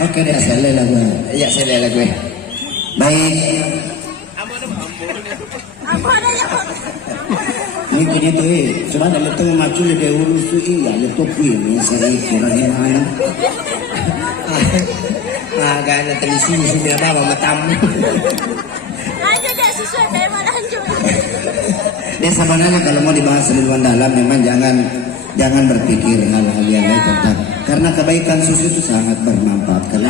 Oke deh, selesai lagu. Iya, selesai lagu. Baik. Ini kini tuh, cuma ada letak maju le dia urus tuh, iya letak kui, misalnya kurang mana. Agak ada telisi di sini apa matam. Lanjut deh, sesuai tema lanjut. Dia sebenarnya kalau mau dibahas lebih dalam, memang jangan berpikir hal-hal yang lain tentang, karena kebaikan susu itu sangat bermanfaat. Karena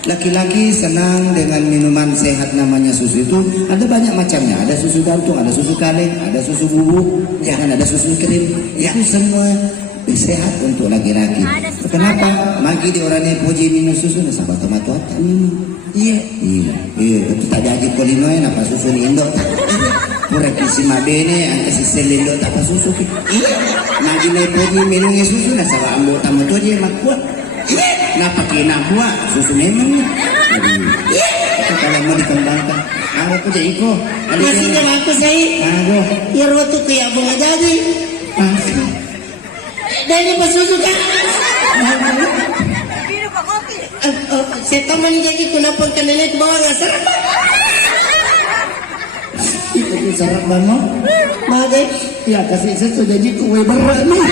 laki-laki senang dengan minuman sehat namanya susu itu ada banyak macamnya. Ada susu gantung, ada susu kaleng, ada susu bubuk, dan ada susu krim. Itu semua sehat untuk laki-laki. Kenapa? Magi di orangnya puji minum susu, nah sahabat tomato minum. Iya. Itu tak jadi kulinoy, apa susu ni Indo. Kurang kisi mabene, angka sisi Indo tak apa susu. Iya. Magi na puji minumnya susu, nah sahabat ambo tamu tu aja makuat. Kenapa kena buat susu memang? Itu kalau mau dikembangkan, aku jadi kok. Masih aku saya. Aku. Ya waktu kayak bunga jadi. Dari pas susu kan? Biru pak kopi. Saya teman jadi kenapa kenalnya ke bawah nggak serap? Itu syarat banget. Magai. Ya kasih sesuatu jadi kue berat nih.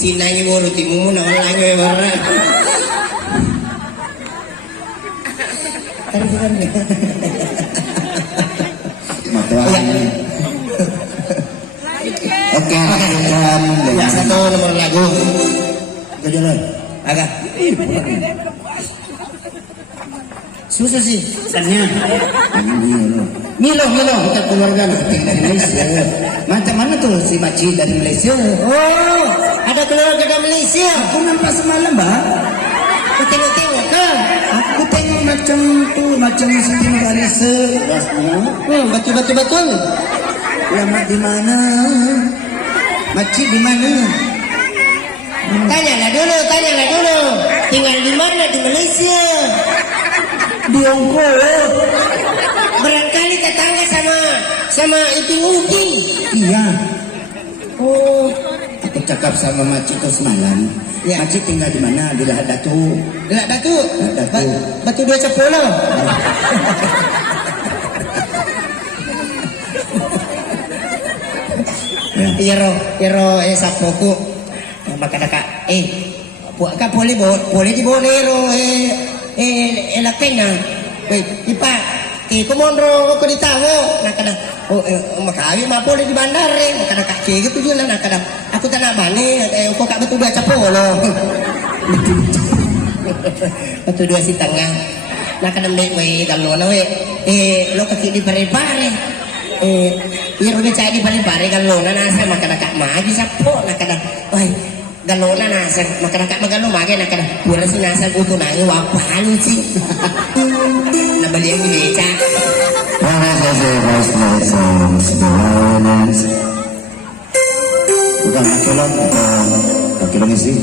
Sinanya baru timumu nak orangnya berat. Kan. Matuan. Oke, Ya satu nomor lagu. jalan. Agak. Susah sih. Tanya. Milo, kita keluarga dari Malaysia. Macam mana tuh si Maci dari Malaysia? Oh, ada keluarga dari Malaysia. Aku nampak semalam, Mbak. Aku tengok-tengok kan. Aku tengok macam si Malaysia. Betul. Lama di mana? Maci di mana? Tanyalah dulu. Tinggal di mana di Malaysia? Di Hongkong. Barangkali tetangga sama Iping Uping. Iya. Oh, Aku cakap sama Maci tuh semalam. Ya. Maci tinggal di mana? Di Lahad Datu. Gelak Datu. Datu. Batu 210. Iro sapoku. Maka buat ka boleh di bolero lakenga. Wait, ipa kumonro ko ditawo nakada makawi mapoli di bandar nakada kaki gitu juga nakada aku tanah bani ko ka betul dua capolo betul dua si tengah nakada mbek we galona we lo kaki di pare-pare iya udah cai di pare-pare galona nasa makada kak magi sapo nakada oi galona nasa makada kak magalo magi nakada pura si nasa uto nangi wapalu sih nabali ang bileca. Bukan kakilong isi.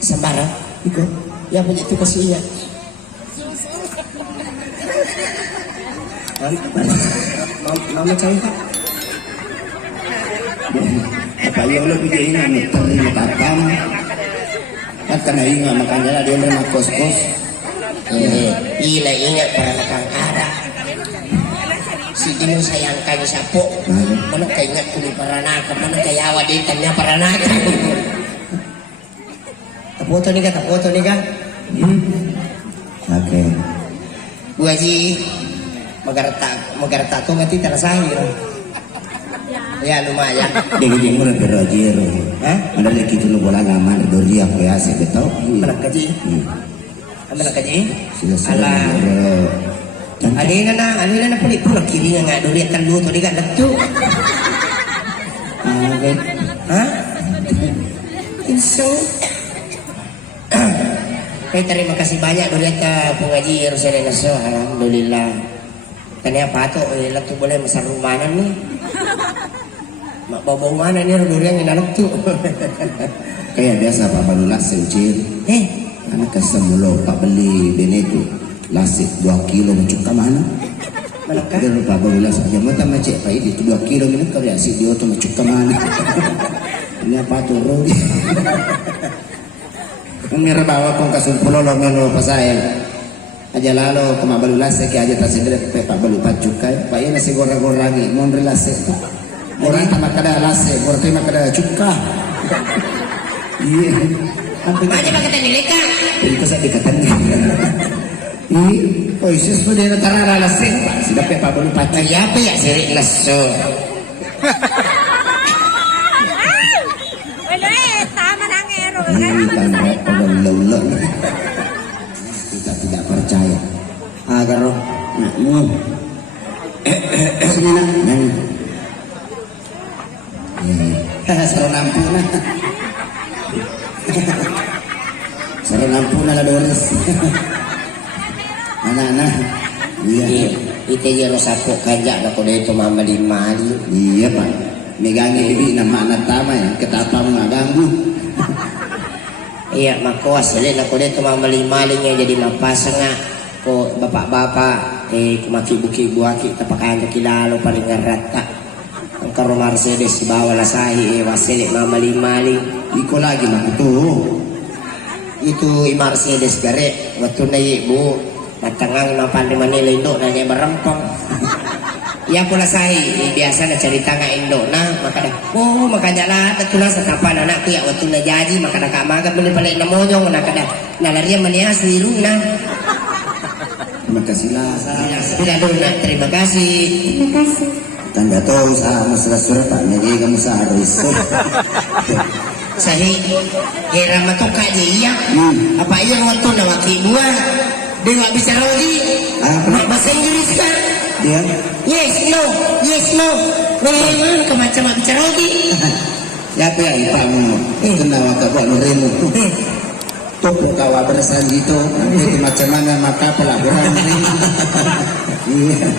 Sembara, iko, ya punya itu kasihan. Mama cari tak? Apa yang lo bikin ini terima papam? Kan karena ingat makanya dia mau kos-kos. Ila ingat para nakang ara. Si Dino sayang kayo sapo. Mana kaingat kuni para naka, mana kayawa din tanya para naka. Tapoto ni ka. Oke. Bu Haji, magarta ko ngati tarasahi. Ya lumayan. Dia mula berajir. Ada lagi tu lo bola lama dorji aku ya saya tahu. Anak kaji. Anak kaji. Sila Alina na puli pula kiri nga duri kan luto di gak letu. Hah? Inso. Terima kasih banyak duri ka pengaji Yerusalem Naso. Alhamdulillah. Kanya pato letu boleh masar rumanan nih. Mak bobongan ini duri yang inalok tu. Kayak biasa Pak Balulas sencir. Anak kesemulo Pak beli benetu lasik 2 kilo cuka mana? Malaka. Dia lupa barulah saja. Mata macet pak itu 2 kilo minum kali asik dia tu macuk kemana? Ini apa turun? Umir bawa kong kasul pulau lo melo pasai. Aja lalu kema barulah seki aja tak sendiri pak baru pacukai. Pak ini nasi goreng-gorengi mon relase. Orang tak makan ada lase, orang tak makan ada cuka. Iya. Aja pakai tenileka. Itu saya dikatakan. Oh isis mo din natara lasing pa. Sila pa baru pacukai. Ya apa ya siri leso. Wala tama na ang ero. Lolo. Kita tidak percaya. Agar roh. Sini nak. Sarang nampu na. Sarang nampu na la Doris. Anak-anak. Iya. Ite yero sapo kanja na ko dito mamali-mali. Iya pak. Megangi bibi nama anak tama ya. Ketapa mga ganggu. Iya makuas ulit na ko dito mamali-mali nga jadi mapasa nga ko bapak-bapak kumaki-buki buaki tapakaan kilalo pa rin nga rata. Ang karo Mercedes bawal asahi wasili mamali-mali. Iko lagi lang ito. Itu Mercedes gare waktu na ibu matangang mapan di Manila Indo na niya barampang. Iya pula sahi biasa na cerita nga Indo na makada makanya lahat at tula sa kapan anak kuya waktu na jadi makada kamaga beli balik na monyong nakada nalarian mania siru na. Terima kasih lah. Terima kasih. Tanda tahu sa masra surat pak. Jadi kamu sa harus. Sahi era matoka dia apa iya waktu na waki buah dewa bisa rodi bahasa Inggris kan Dia. yes no memang kemacam bisa rodi Ya apa ya ipa mo. Kena waka buat nuremu. Toko kawa bersan gitu. Itu macam mana maka pelaburan. Iya.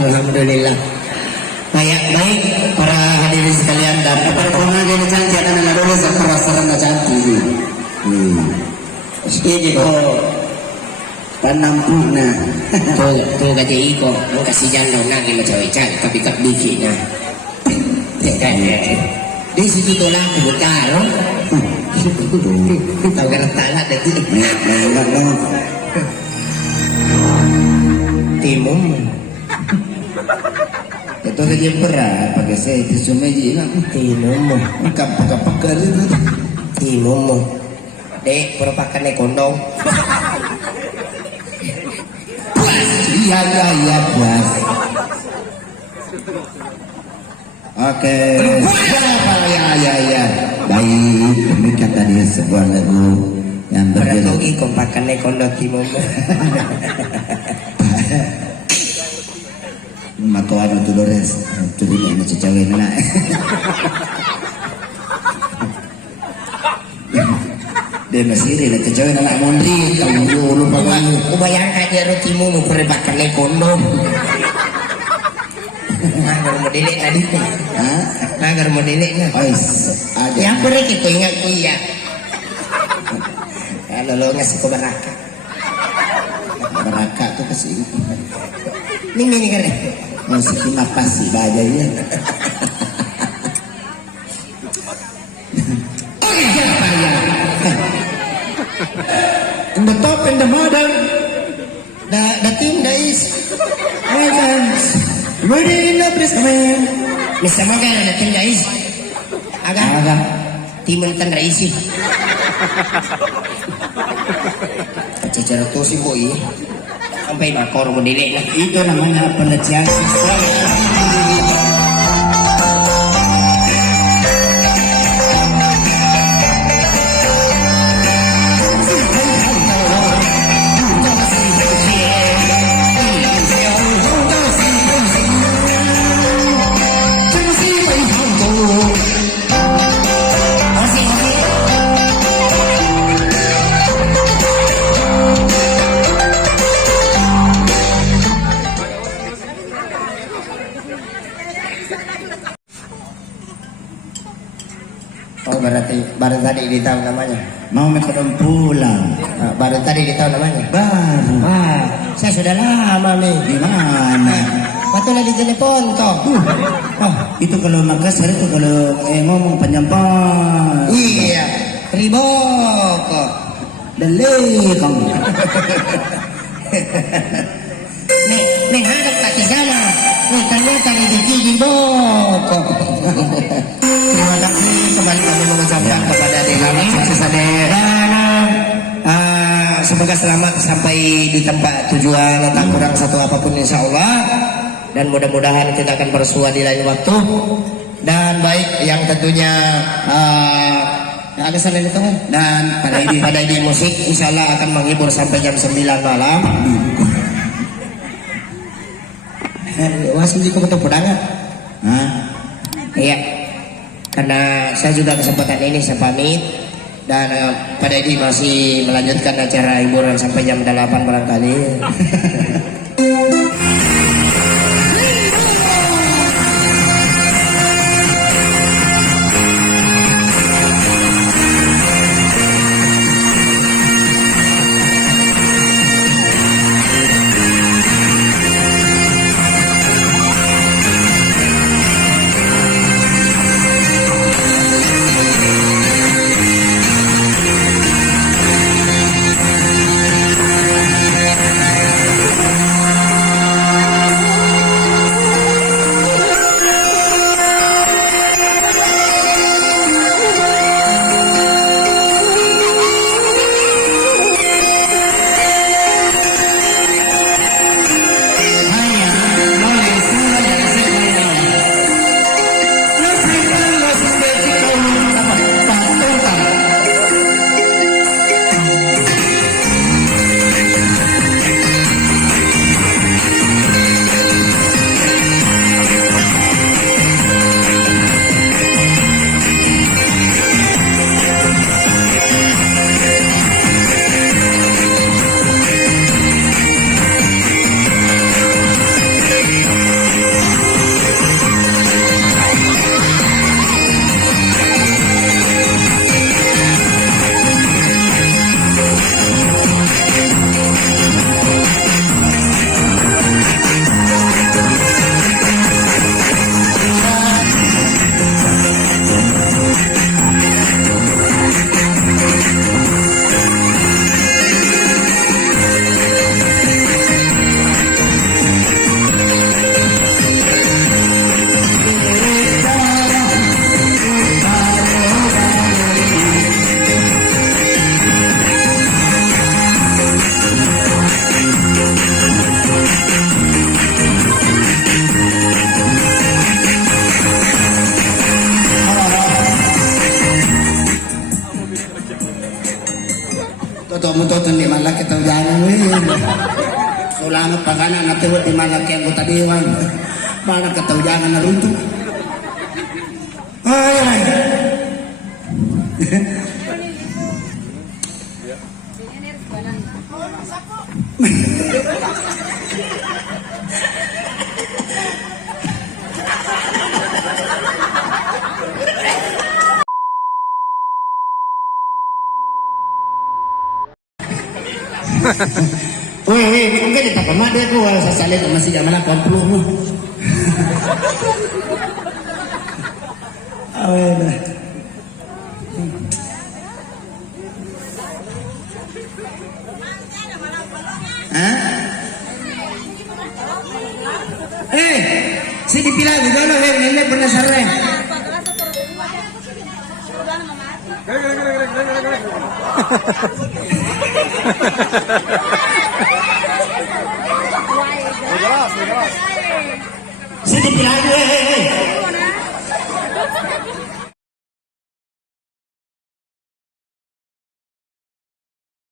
Alhamdulillah. Baik para hadirin sekalian dan Performa dia cantik akan ada dulu seperasaran cantik. ini kok Tanam puna. tuh gaji iko mau kasih jalan nang sama cewek cantik tapi tak bikin nah. Di situ tuh lah aku berkaro. Tahu kan tanah tadi. Timum. Itu saja berat pakai saya itu sumeji nak. Timum. Kapak-kapak itu. Timum. Dek merupakan ekondom. Iya puas. Oke. Ya. Baik, ini kata dia sebuah lagu yang berbeda. Berarti kompakan ekondom timum. Matuan itu Dolores, turun ini cecawin nak. Dia masih rela cecawin anak mondi, tahu dulu bagai. Bayangkan aja rotimu mau perbakan ekondom. Agar modelnya tadi tuh. Agar modelnya. Ada. Yang perih itu ingat kuya. Kalau lo ngasih ke baraka. Baraka tuh kasih. Ini kan. Masih napas sih bajanya. In the top and the bottom, the team that is ready in the place man. Bisa makan ada tim guys. Agak tim mantan raisi. Cecer tuh sih boy. Sampai makor modelnya. Itu namanya pelecehan seksual. baru tadi di tahun namanya. Mau mekodom pulang. Baru tadi di tahun namanya. Baru. Saya sudah lama nih. Di mana? Waktu lagi telepon toh. Itu kalau Makassar itu kalau ngomong penyampaian. Iya. Riboko. Delekang. Nih hadap kaki sana. Nih ternyata rezeki di boko. Terima kasih kembali kami mengucapkan kepada Delani dan semoga selamat sampai di tempat tujuan, tak kurang satu apapun insya Allah. Dan mudah-mudahan kita akan bersua di lain waktu. Dan baik yang tentunya ada selain itu kan? Dan pada ide musik insya Allah akan menghibur sampai jam 9 malam. Masih juga betul pedangan. Iya. Karena saya juga kesempatan ini saya pamit. Dan pada ini masih melanjutkan acara hiburan sampai jam 8 barangkali. Muto-muto di mana kita jangan Sulamat pangana na tuwad di mana kaya ko tadiwan. Mana katawjangan na runto. Ay. Weh, mungkin di Papa Made aku sa salit masih zaman aku 40 mo. Awena. Si dipilah di dono ini penasaran. Sige, pinag